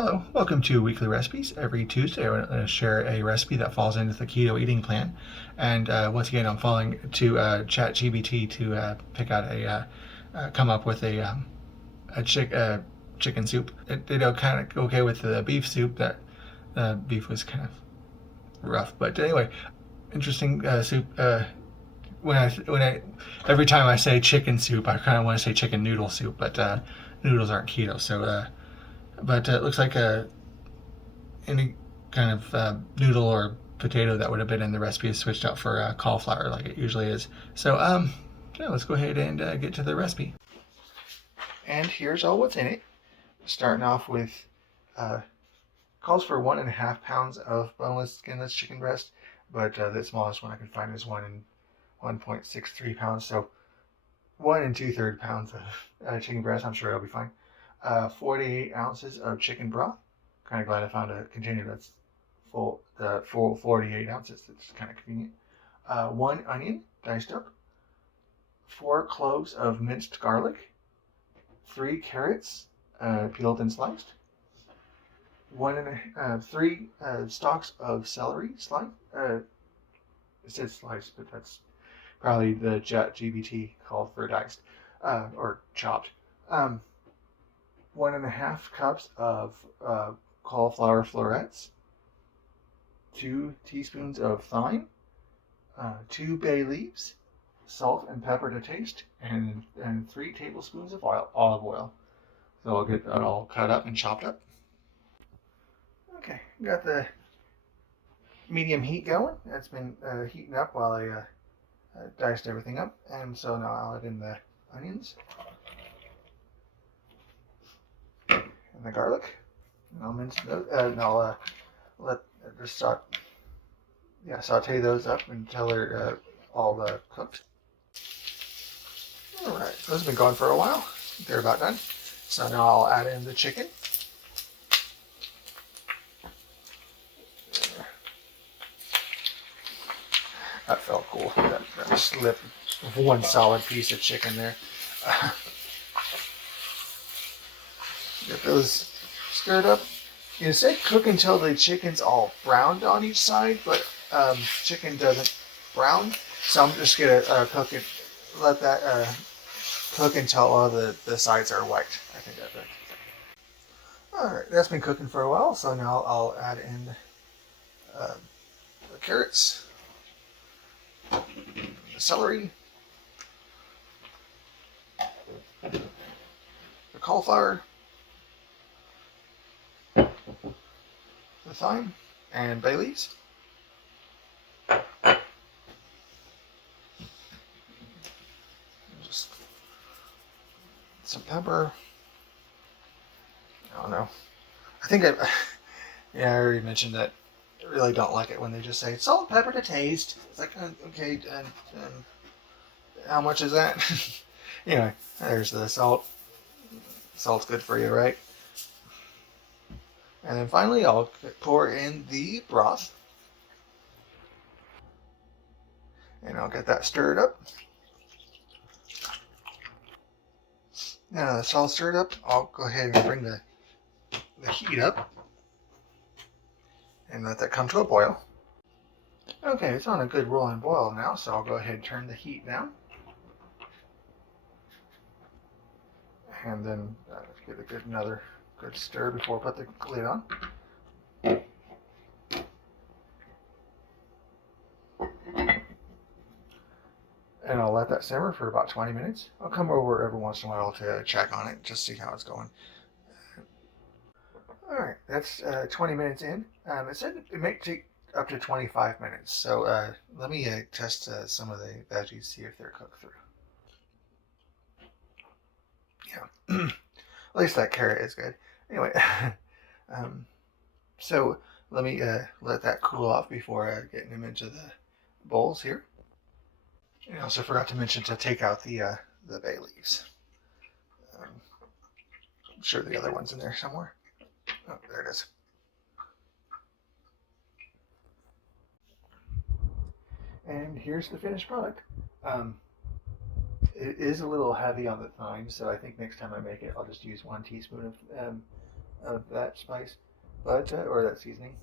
Hello, welcome to Weekly Recipes. Every Tuesday, I want to share a recipe that falls into the keto eating plan. And once again, I'm falling to chatgpt to pick out come up with a chicken soup. It did kind of okay with the beef soup. That beef was kind of rough, but anyway, interesting soup. When I every time I say chicken soup, I kind of want to say chicken noodle soup, but noodles aren't keto, so. But it looks like any kind of noodle or potato that would have been in the recipe is switched out for cauliflower like it usually is. So yeah, let's go ahead and get to the recipe. And here's all what's in it. Starting off with calls for 1.5 pounds of boneless, skinless chicken breast, but the smallest one I can find is 1.63 pounds. So 1 2/3 pounds of chicken breast. I'm sure it'll be fine. 48 ounces of chicken broth. Kind of glad I found a container that's full 48 ounces. It's kind of convenient. 1 onion diced up. 4 cloves of minced garlic. 3 carrots peeled and sliced. 3 stalks of celery sliced. It says sliced, but that's probably the ChatGPT called for diced or chopped. 1.5 cups of cauliflower florets, 2 teaspoons of thyme, 2 bay leaves, salt and pepper to taste, and 3 tablespoons of olive oil. So I'll get that all cut up and chopped up. Okay, got the medium heat going. That's been heating up while I diced everything up, and so now I'll add in the onions and the garlic. And I'll mince those, and I'll let just saute those up until they're all cooked. All right, those have been going for a while. They're about done. So now I'll add in the chicken. That felt cool. That slip of one solid piece of chicken there. Get those stirred up. You said cook until the chicken's all browned on each side, but chicken doesn't brown. So I'm just gonna cook it, let that cook until all the sides are white. I think that's it. All right, that's been cooking for a while. So now I'll add in the carrots, the celery, the cauliflower, the thyme, and bay leaves. Just some pepper. I don't know. I already mentioned that I really don't like it when they just say salt, pepper to taste. It's like, okay, how much is that? Anyway, there's the salt. Salt's good for you, right? And then finally, I'll pour in the broth. And I'll get that stirred up. Now that's all stirred up, I'll go ahead and bring the heat up and let that come to a boil. Okay, it's on a good rolling boil now, so I'll go ahead and turn the heat down. And then give it another good stir before I put the lid on. And I'll let that simmer for about 20 minutes. I'll come over every once in a while to check on it, just see how it's going. All right, that's 20 minutes in. It said it may take up to 25 minutes. So let me test some of the veggies, see if they're cooked through. Yeah, at least that carrot is good. Anyway, so let me let that cool off before getting them into the bowls here. And I also forgot to mention to take out the bay leaves. I'm sure the other one's in there somewhere. Oh, there it is. And here's the finished product. It is a little heavy on the thyme, so I think next time I make it, I'll just use 1 teaspoon of of that spice, but or that seasoning.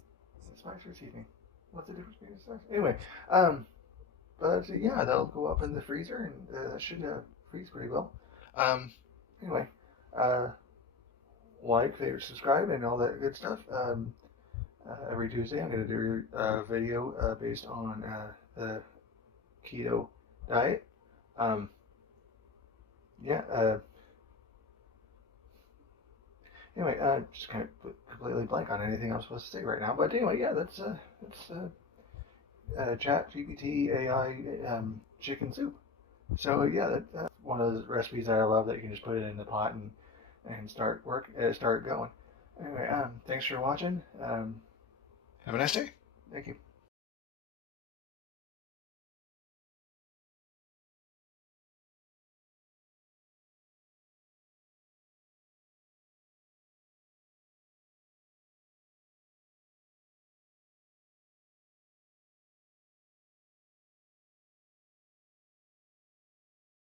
Is it spice or seasoning? What's the difference between the spice? Anyway, but yeah, that'll go up in the freezer, and that should freeze pretty well. Um, anyway, uh, like, favorite, subscribe, and all that good stuff. Every Tuesday, I'm going to do a video based on the keto diet. Um, yeah. Anyway, just kind of completely blank on anything I'm supposed to say right now. But anyway, yeah, that's Chat GPT AI chicken soup. So yeah, that's one of those recipes that I love that you can just put it in the pot and start going. Anyway, thanks for watching. Have a nice day. Thank you.